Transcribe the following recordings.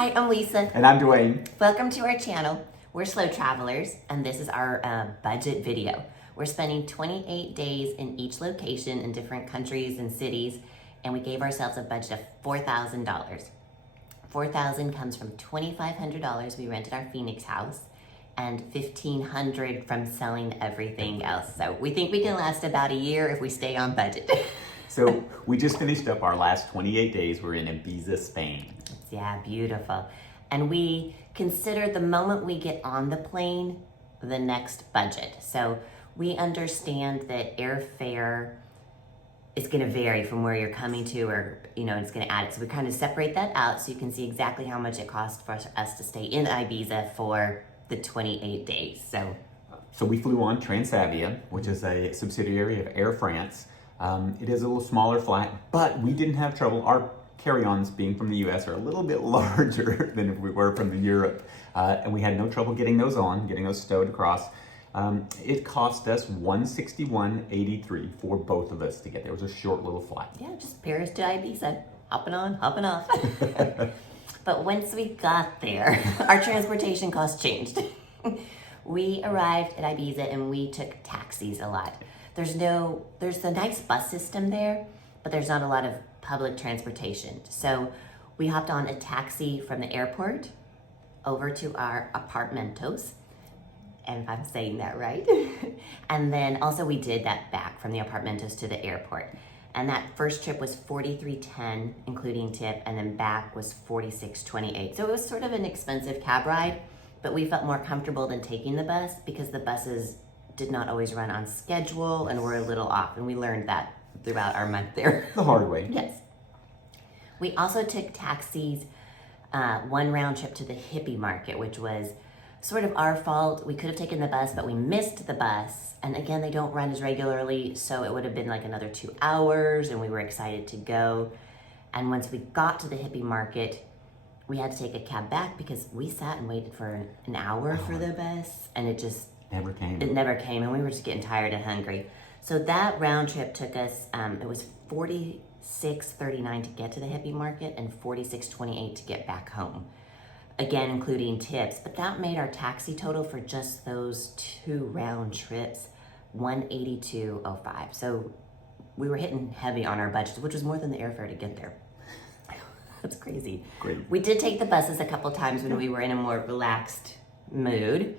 Hi, I'm Lisa. And I'm Dwayne. Welcome to our channel. We're slow travelers, and this is our budget video. We're spending 28 days in each location in different countries and cities, and we gave ourselves a budget of $4,000. $4,000 comes from $2,500 we rented our Phoenix house, and $1,500 from selling everything else. So we think we can last about a year if we stay on budget. So we just finished up our last 28 days. We're in Ibiza, Spain. Yeah, beautiful. And we consider the moment we get on the plane the next budget. So we understand that airfare is going to vary from where you're coming to, or it's going to add it. So we kind of separate that out so you can see exactly how much it costs for us to stay in Ibiza for the 28 days. So we flew on Transavia, which is a subsidiary of Air France. It is a little smaller flight, but we didn't have trouble. Our carry-ons, being from the US, are a little bit larger than if we were from Europe, and we had no trouble getting those stowed across. It cost us $161.83 for both of us to get there. It was a short little flight. Yeah, just Paris to Ibiza, hopping on, hopping off. But once we got there, our transportation costs changed. We arrived at Ibiza and we took taxis a lot. There's a nice bus system there, but there's not a lot of public transportation. So we hopped on a taxi from the airport over to our Apartamentos, and if I'm saying that right. And then also we did that back from the Apartamentos to the airport. And that first trip was $43.10, including tip, and then back was $46.28. So it was sort of an expensive cab ride, but we felt more comfortable than taking the bus because the buses did not always run on schedule and were a little off, and we learned that throughout our month there. The hard way. Yes. We also took taxis, one round trip to the hippy market, which was sort of our fault. We could have taken the bus, but we missed the bus. And again, they don't run as regularly, so it would have been like another 2 hours, and we were excited to go. And once we got to the hippy market, we had to take a cab back because we sat and waited for an hour for the bus, and it just never came. It never came, and we were just getting tired and hungry. So that round trip took us, it was $46.39 to get to the hippie market and $46.28 to get back home. Again, including tips, but that made our taxi total for just those 2 round trips $182.05. So we were hitting heavy on our budget, which was more than the airfare to get there. That's crazy. Great. We did take the buses a couple times when we were in a more relaxed mood,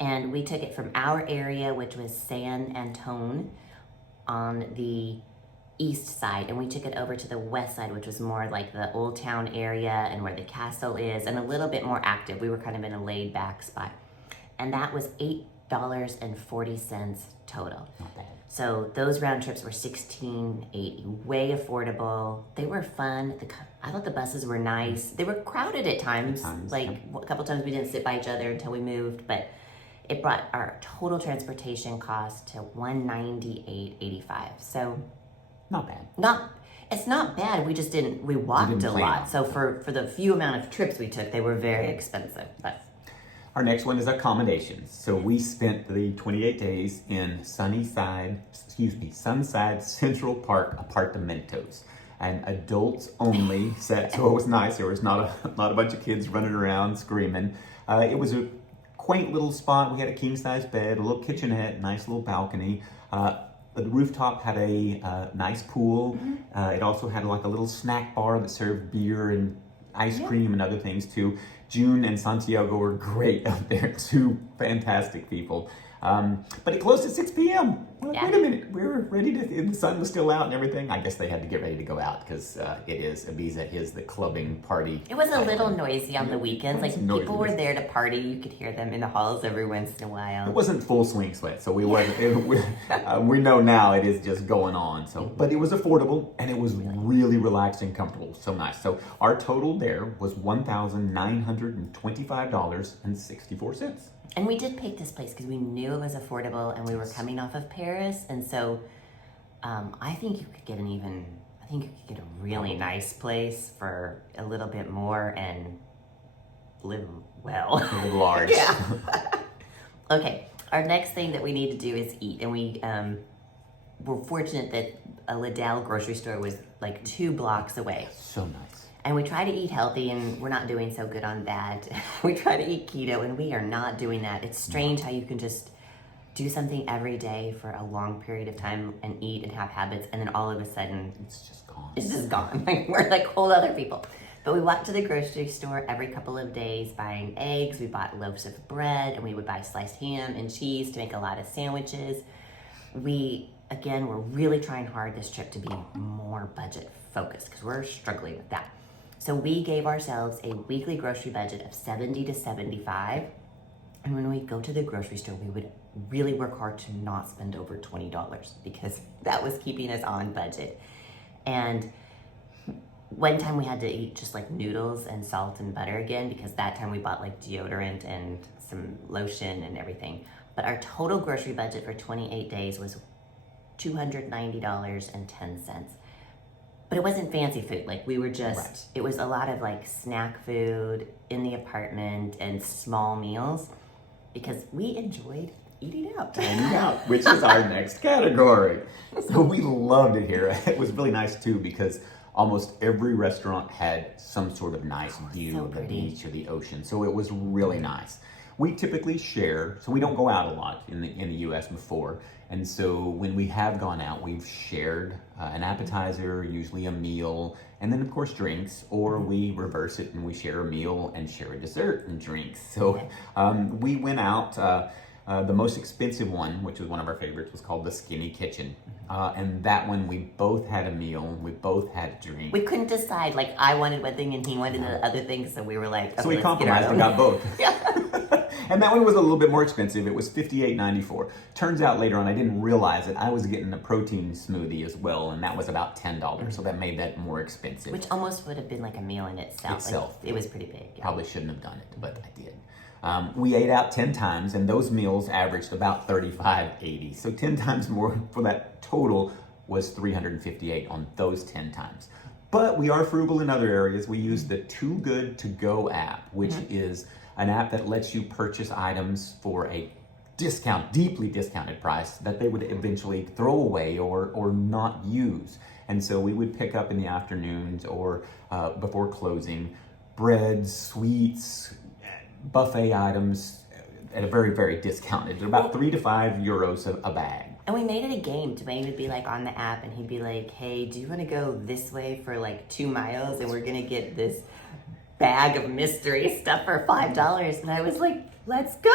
and we took it from our area, which was San Antone on the east side, and we took it over to the west side, which was more like the old town area and where the castle is, and a little bit more active. We were kind of in a laid back spot, and that was $8.40 total. Not bad. So those round trips were $16.80, way affordable. They were fun. I thought the buses were nice. They were crowded at times. A couple times we didn't sit by each other until we moved, but it brought our total transportation cost to $198.85. So not bad. It's not bad. We just we walked a lot. So for the few amount of trips we took, they were very expensive. But our next one is accommodations. So we spent the 28 days in Sunside Central Park Apartamentos, an adults only set. So it was nice. There was not a bunch of kids running around screaming. It was a quaint little spot. We had a king size bed, a little kitchenette, nice little balcony. The rooftop had a nice pool. Mm-hmm. It also had like a little snack bar that served beer and ice cream and other things too. June and Santiago were great out there, 2 fantastic people. But it closed at 6 p.m. Wait a minute, we were ready the sun was still out and everything. I guess they had to get ready to go out because Ibiza is the clubbing party. It was a little noisy on the weekends. Like people were there to party. You could hear them in the halls every once in a while. It wasn't full swing sweat, so we know now it is just going on. So, but it was affordable and it was really relaxing and comfortable. So nice. So our total there was $1,925.64. And we did pick this place because we knew it was affordable and we were coming off of Paris. And so I think you could get a really nice place for a little bit more and live well. Live large. Yeah. Okay, our next thing that we need to do is eat. And we were fortunate that a Liddell grocery store was like 2 blocks away. So nice. And we try to eat healthy, and we're not doing so good on that. We try to eat keto, and we are not doing that. It's strange how you can just do something every day for a long period of time and eat and have habits, and then all of a sudden, It's just gone. it's just gone. Like, we're like whole other people. But we walked to the grocery store every couple of days buying eggs. We bought loaves of bread, and we would buy sliced ham and cheese to make a lot of sandwiches. We, again, we're really trying hard this trip to be more budget focused because we're struggling with that. So we gave ourselves a weekly grocery budget of $70 to $75. And when we go to the grocery store, we would really work hard to not spend over $20 because that was keeping us on budget. And one time we had to eat just like noodles and salt and butter again because that time we bought like deodorant and some lotion and everything. But our total grocery budget for 28 days was $290.10. But it wasn't fancy food. Like we were just, Right. It was a lot of like snack food in the apartment and small meals because we enjoyed eating out. Dining out, which is our next category. So we loved it here. It was really nice too because almost every restaurant had some sort of nice view so of the pretty. beach or the ocean. So it was really nice. We typically share, so we don't go out a lot in the US before. And so when we have gone out, we've shared an appetizer, usually a meal, and then of course drinks, or we reverse it and we share a meal and share a dessert and drinks. So we went out, the most expensive one, which was one of our favorites, was called the Skinny Kitchen. And that one, we both had a meal, we both had a drink. We couldn't decide, like I wanted one thing and he wanted the other thing, so we were like, okay, So we let's get our compromised own. and got both. Yeah. And that one was a little bit more expensive. It was $58.94. Turns out later on, I didn't realize it. I was getting a protein smoothie as well, and that was about $10. So that made that more expensive. Which almost would have been like a meal in itself. Like, it was pretty big. Yeah. Probably shouldn't have done it, but I did. We ate out 10 times, and those meals averaged about $35.80. So 10 times more for that total was $358 on those 10 times. But we are frugal in other areas. We use the Too Good To Go app, which is an app that lets you purchase items for a deeply discounted price that they would eventually throw away or not use. And so we would pick up in the afternoons or before closing breads, sweets, buffet items at a very, very discounted. They're about €3 to €5 a bag. And we made it a game. Dwayne would be like on the app and he'd be like, hey, do you want to go this way for like 2 miles and we're going to get this bag of mystery stuff for $5? And I was like, let's go.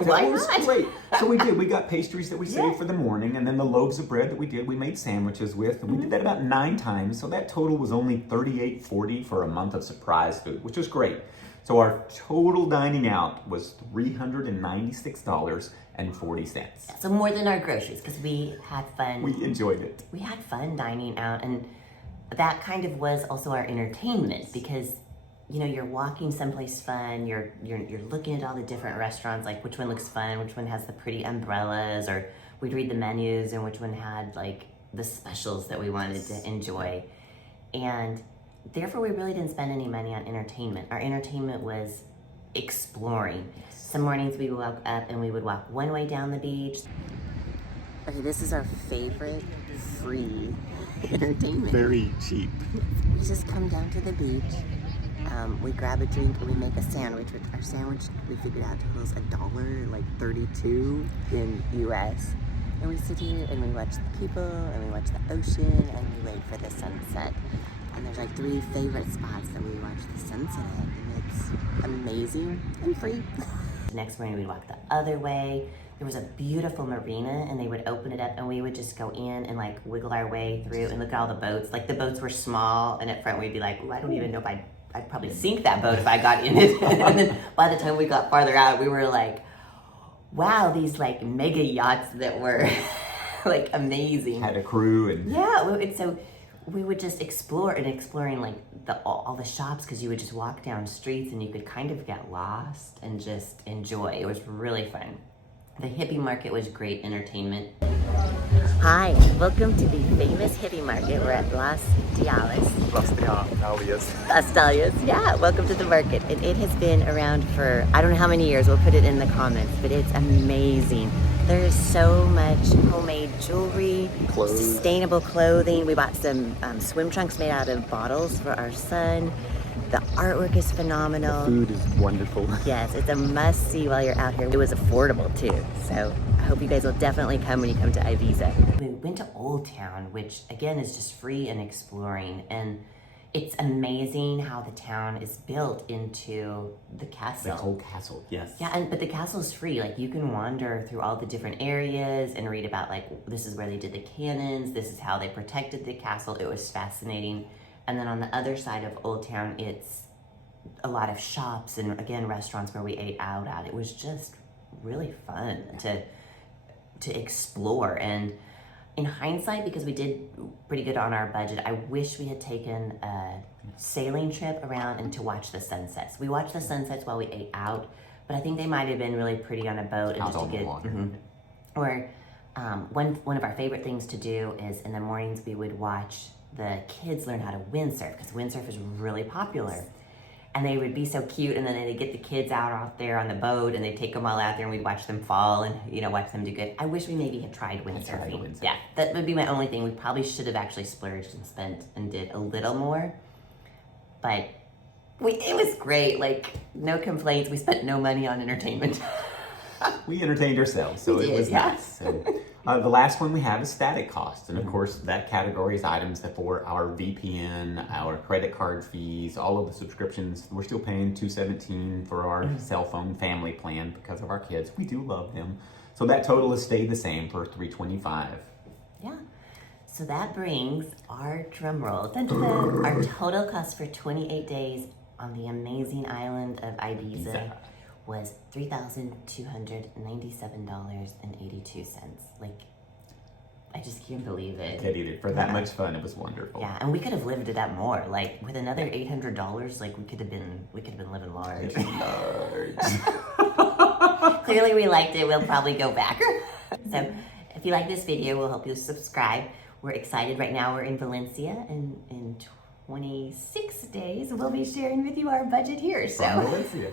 Why That was not? great. So we did. We got pastries that we saved for the morning, and then the loaves of bread that we made sandwiches with. And we did that about 9 times. So that total was only $38.40 for a month of surprise food, which was great. So our total dining out was $396.40. So more than our groceries because we had fun. We enjoyed it. We had fun dining out, and that kind of was also our entertainment because you're walking someplace fun, you're looking at all the different restaurants, like which one looks fun, which one has the pretty umbrellas, or we'd read the menus and which one had like the specials that we wanted to enjoy. And therefore we really didn't spend any money on entertainment. Our entertainment was exploring. Some mornings we would walk up and we would walk one way down the beach. Okay, this is our favorite free entertainment. Very cheap. We just come down to the beach, we grab a drink and we make a sandwich. Which our sandwich, we figured out, totals $1.32 in US. And we sit here and we watch the people and we watch the ocean and we wait for the sunset. And there's like 3 favorite spots that we watch the sunset at, and it's amazing and free. The next morning we'd walk the other way. There was a beautiful marina and they would open it up and we would just go in and like wiggle our way through and look at all the boats. Like the boats were small and at front we'd be like, ooh, I don't even know if I'd probably sink that boat if I got in it. And then by the time we got farther out, we were like, wow, these like mega yachts that were like amazing. Had a crew and So we would just exploring like all the shops because you would just walk down streets and you could kind of get lost and just enjoy. It was really fun. The hippie market was great entertainment. Hi, welcome to the famous hippie market. We're at Las Dahlias. Yeah, welcome to the market. And it has been around for, I don't know how many years, we'll put it in the comments, but it's amazing. There's so much homemade jewelry, Clothes. sustainable clothing. We bought some swim trunks made out of bottles for our son. The artwork is phenomenal. Food is wonderful. Yes, it's a must-see while you're out here. It was affordable too, so I hope you guys will definitely come when you come to Ibiza. We went to Old Town, which again is just free and exploring, and it's amazing how the town is built into the castle. The whole castle, yes. Yeah, but the castle is free. Like, you can wander through all the different areas and read about, like, this is where they did the cannons, this is how they protected the castle. It was fascinating. And then on the other side of Old Town, it's a lot of shops and, again, restaurants where we ate out at. It was just really fun to explore. And in hindsight, because we did pretty good on our budget, I wish we had taken a sailing trip around and to watch the sunsets. We watched the sunsets while we ate out, but I think they might have been really pretty on a boat. And Out just on to the get, water. Or one of our favorite things to do is in the mornings we would watch the kids learn how to windsurf, because windsurf is really popular. And they would be so cute, and then they'd get the kids out there on the boat, and they'd take them all out there, and we'd watch them fall and, watch them do good. I wish we maybe had tried windsurfing. Yeah, that would be my only thing. We probably should have actually splurged and spent and did a little more. But it was great. Like, no complaints. We spent no money on entertainment. We entertained ourselves, so it was nice. And, the last one we have is static costs. And of course, that category is items that for our VPN, our credit card fees, all of the subscriptions. We're still paying $217 for our cell phone family plan because of our kids. We do love them. So that total has stayed the same for $325. Yeah. So that brings our drum roll, dun, dun, dun, our total cost for 28 days on the amazing island of Ibiza was $3,297.82. Like, I just can't believe it. I can't either. For that much fun, it was wonderful. Yeah, and we could have lived at that more. Like, with another $800, like, we could have been living large. Clearly we liked it. We'll probably go back. So if you like this video, we'll help you subscribe. We're excited. Right now we're in Valencia, and in 26 days we'll be sharing with you our budget here. So From Valencia.